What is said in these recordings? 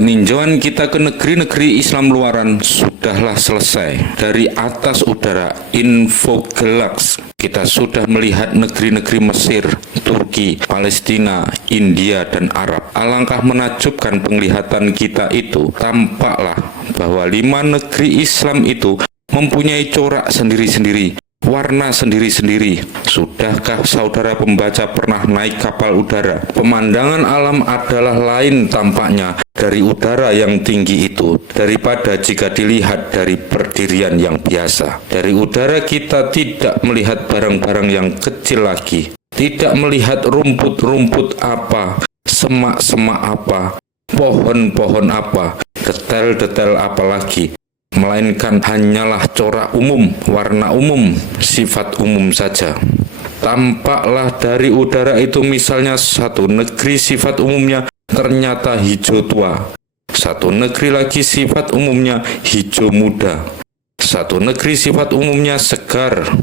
Peninjauan kita ke negeri-negeri Islam luaran sudahlah selesai. Dari atas udara Infogalax, kita sudah melihat negeri-negeri Mesir, Turki, Palestina, India, dan Arab. Alangkah menakjubkan penglihatan kita itu. Tampaklah bahwa 5 negeri Islam itu mempunyai corak sendiri-sendiri, warna sendiri-sendiri. Sudahkah saudara pembaca pernah naik kapal udara? Pemandangan alam adalah lain tampaknya dari udara yang tinggi itu daripada jika dilihat dari perdirian yang biasa. Dari udara kita tidak melihat barang-barang yang kecil lagi, tidak melihat rumput-rumput apa, semak-semak apa, pohon-pohon apa, detail-detail apa lagi, melainkan hanyalah corak umum, warna umum, sifat umum saja. Tampaklah dari udara itu misalnya satu negeri sifat umumnya ternyata hijau tua, satu negeri lagi sifat umumnya hijau muda, satu negeri sifat umumnya segar,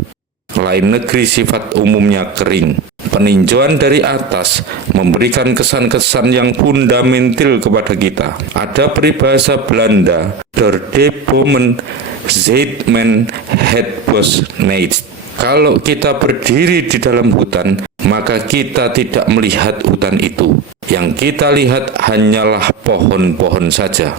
lain negeri sifat umumnya kering. Peninjauan dari atas memberikan kesan-kesan yang fundamental kepada kita. Ada peribahasa Belanda, Der Bomen ziet men het bos niet. Kalau kita berdiri di dalam hutan, maka kita tidak melihat hutan itu. Yang kita lihat hanyalah pohon-pohon saja,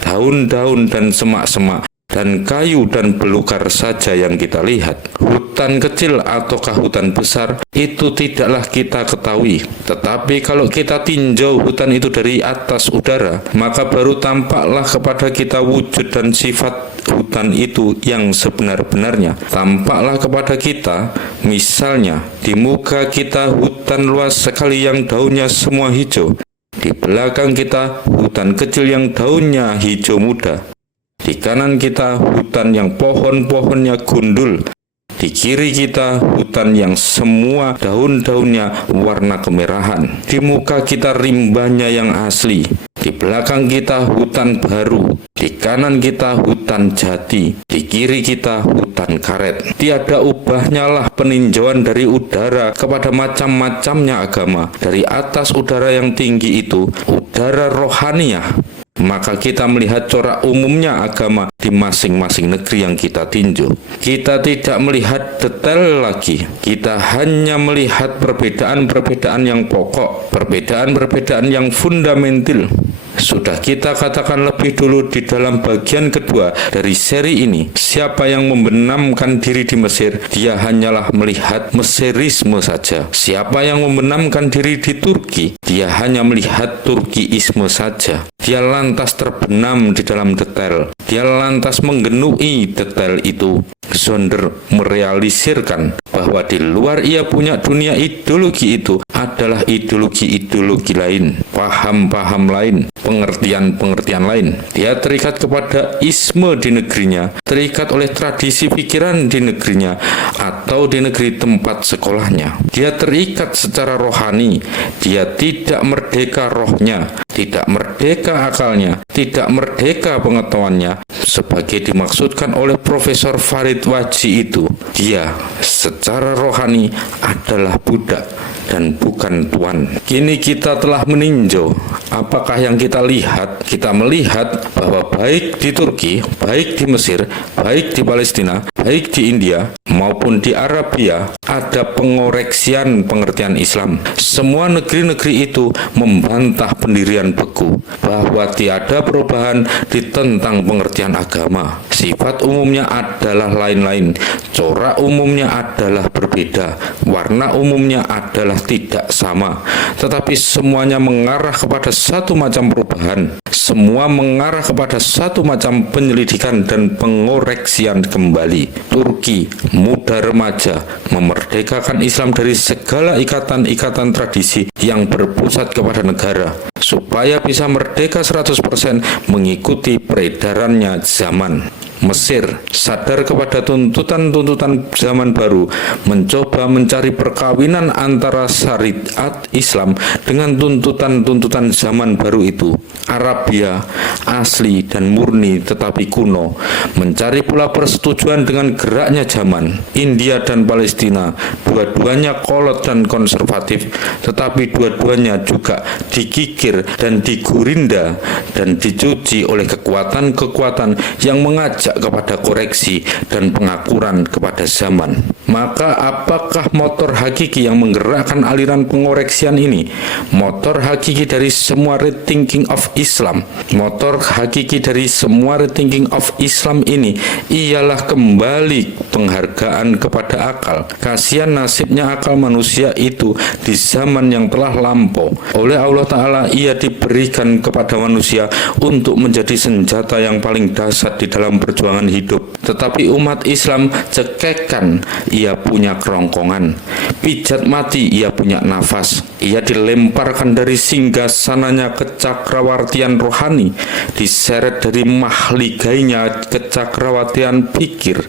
daun-daun dan semak-semak, dan kayu dan belukar saja yang kita lihat. Hutan kecil ataukah hutan besar, itu tidaklah kita ketahui. Tetapi kalau kita tinjau hutan itu dari atas udara, maka baru tampaklah kepada kita wujud dan sifat hutan itu yang sebenar-benarnya. Tampaklah kepada kita, misalnya, di muka kita hutan luas sekali yang daunnya semua hijau. Di belakang kita hutan kecil yang daunnya hijau muda. Di kanan kita hutan yang pohon-pohonnya gundul. Di kiri kita hutan yang semua daun-daunnya warna kemerahan. Di muka kita rimbanya yang asli. Di belakang kita hutan baru. Di kanan kita hutan jati. Di kiri kita hutan karet. Tiada ubahnya lah peninjauan dari udara kepada macam-macamnya agama. Dari atas udara yang tinggi itu, udara rohaniah, maka kita melihat corak umumnya agama di masing-masing negeri yang kita tinjau. Kita tidak melihat detail lagi. Kita hanya melihat perbedaan-perbedaan yang pokok, perbedaan-perbedaan yang fundamental. Sudah kita katakan lebih dulu di dalam bagian kedua dari seri ini, siapa yang membenamkan diri di Mesir, dia hanyalah melihat Mesirisme saja. Siapa yang membenamkan diri di Turki, dia hanya melihat Turkiisme saja. Dia lantas terbenam di dalam detail. Dia lantas menggenui detail itu. Zonder merealisirkan bahwa di luar ia punya dunia ideologi itu adalah ideologi-ideologi lain, paham-paham lain, pengertian-pengertian lain. Dia terikat kepada isme di negerinya, terikat oleh tradisi pikiran di negerinya, atau di negeri tempat sekolahnya. Dia terikat secara rohani. Dia tidak merdeka rohnya, tidak merdeka akalnya, tidak merdeka pengetahuannya, sebagai dimaksudkan oleh Profesor Farid Waji itu. Dia secara rohani adalah budak dan bukan tuan. Kini kita telah meninjau apakah yang kita lihat. Kita melihat bahwa baik di Turki, baik di Mesir, baik di Palestina, baik di India, maupun di Arabia, ada pengoreksian pengertian Islam. Semua negeri-negeri itu membantah pendirian beku bahwa tiada perubahan di tentang pengertian agama. Sifat umumnya adalah lain-lain, corak umumnya adalah berbeda, warna umumnya adalah tidak sama, tetapi semuanya mengarah kepada satu macam perubahan. Semua mengarah kepada satu macam penyelidikan dan pengoreksian kembali. Turki, muda remaja, memerdekakan Islam dari segala ikatan-ikatan tradisi yang berpusat kepada negara, supaya bisa merdeka 100% mengikuti peredarannya zaman. Mesir sadar kepada tuntutan-tuntutan zaman baru, mencoba mencari perkawinan antara syariat Islam dengan tuntutan-tuntutan zaman baru itu. Arabia asli dan murni tetapi kuno, mencari pula persetujuan dengan geraknya zaman. India dan Palestina, dua-duanya kolot dan konservatif, tetapi dua-duanya juga dikikir dan digurinda dan dicuci oleh kekuatan-kekuatan yang mengajak kepada koreksi dan pengakuran kepada zaman. Maka apakah motor hakiki yang menggerakkan aliran pengoreksian ini? Motor hakiki dari semua rethinking of Islam, motor hakiki dari semua rethinking of Islam ini ialah kembali penghargaan kepada akal. Kasihan nasibnya akal manusia itu di zaman yang telah lampau. Oleh Allah Ta'ala ia diberikan kepada manusia untuk menjadi senjata yang paling dahsyat di dalam perjuangan hidup. Tetapi umat Islam cekekan, ia punya kerongkongan. Pijat mati, ia punya nafas. Ia dilemparkan dari singgasananya ke cakrawartian rohani, diseret dari mahligainya ke cakrawartian pikir,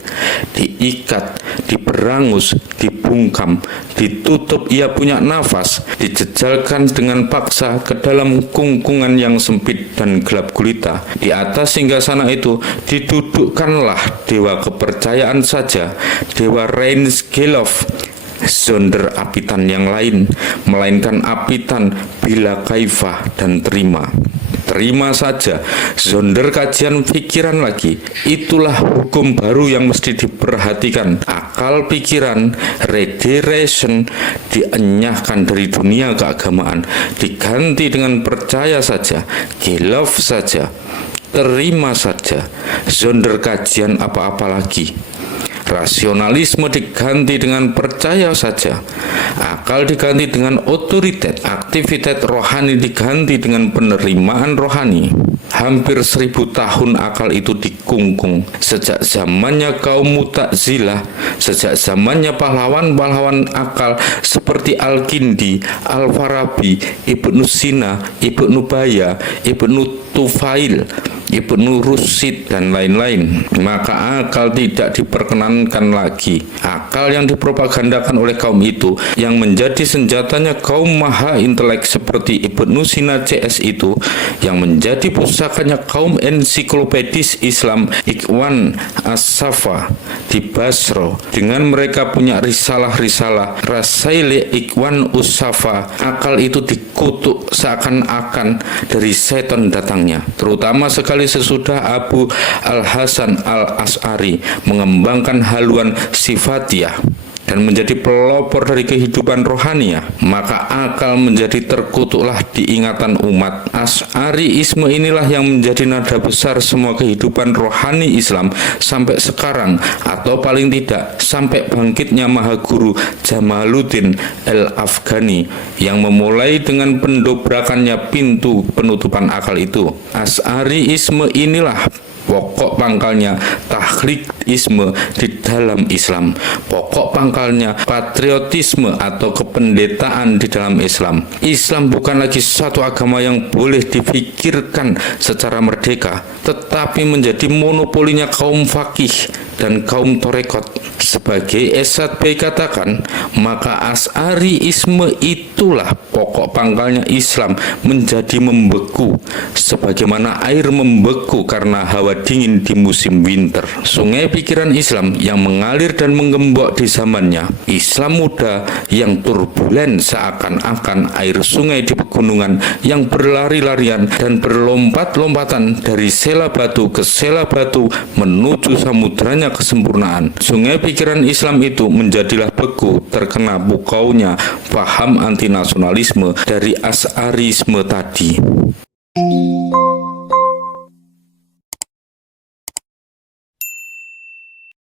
diikat, diperangus, dibungkam, ditutup ia punya nafas, dijejalkan dengan paksa ke dalam kungkungan yang sempit dan gelap gulita. Di atas singgasana itu didudukkanlah dewa kepercayaan saja, dewa Reinsgelov, zonder apitan yang lain, melainkan apitan bila kaifah dan terima. Terima saja, zonder kajian pikiran lagi. Itulah hukum baru yang mesti diperhatikan. Akal pikiran, redirection, dienyahkan dari dunia keagamaan, diganti dengan percaya saja, gelov saja, terima saja. Zonder kajian apa-apa lagi. Rasionalisme diganti dengan percaya saja, akal diganti dengan otoritas, aktivitas rohani diganti dengan penerimaan rohani. Hampir 1000 tahun akal itu dikungkung, sejak zamannya kaum Mu'tazilah, sejak zamannya pahlawan-pahlawan akal seperti Al-Kindi, Al-Farabi, Ibnu Sina, Ibnu Baya, Ibnu Tufail, Ibnu Rusyid dan lain-lain. Maka akal tidak diperkenankan lagi. Akal yang dipropagandakan oleh kaum itu, yang menjadi senjatanya kaum maha intelek seperti Ibnu Sina CS itu, yang menjadi pusakanya kaum ensiklopedis Islam Ikhwan As-Safa di Basro, dengan mereka punya risalah-risalah Rasaili Ikhwan Us-Safa. Akal itu dikutuk seakan-akan dari setan datangnya, terutama sekali sesudah Abu Al-Hasan Al-As'ari mengembangkan haluan sifatiyah dan menjadi pelopor dari kehidupan rohaniah, maka akal menjadi terkutuklah di ingatan umat. Asy'ariisme inilah yang menjadi nada besar semua kehidupan rohani Islam sampai sekarang, atau paling tidak sampai bangkitnya Maha Guru Jamaluddin Al-Afghani yang memulai dengan pendobrakannya pintu penutupan akal itu. Asy'ariisme inilah pokok pangkalnya takhlikisme di dalam Islam, pokok pangkalnya patriotisme atau kependetaan di dalam Islam. Islam bukan lagi suatu agama yang boleh dipikirkan secara merdeka, tetapi menjadi monopolinya kaum fakih dan kaum torekot. Sebagai Esat Bey katakan, maka Asy'ariisme itulah pokok pangkalnya Islam menjadi membeku, sebagaimana air membeku karena hawa dingin di musim winter. Sungai pikiran Islam yang mengalir dan menggembok di zamannya, Islam muda yang turbulen seakan-akan air sungai di pegunungan yang berlari-larian dan berlompat-lompatan dari sela batu ke sela batu menuju samudranya kesempurnaan. Sungai pikiran Islam itu menjadilah beku terkena bukaunya paham anti nasionalisme dari Asy'arisme tadi.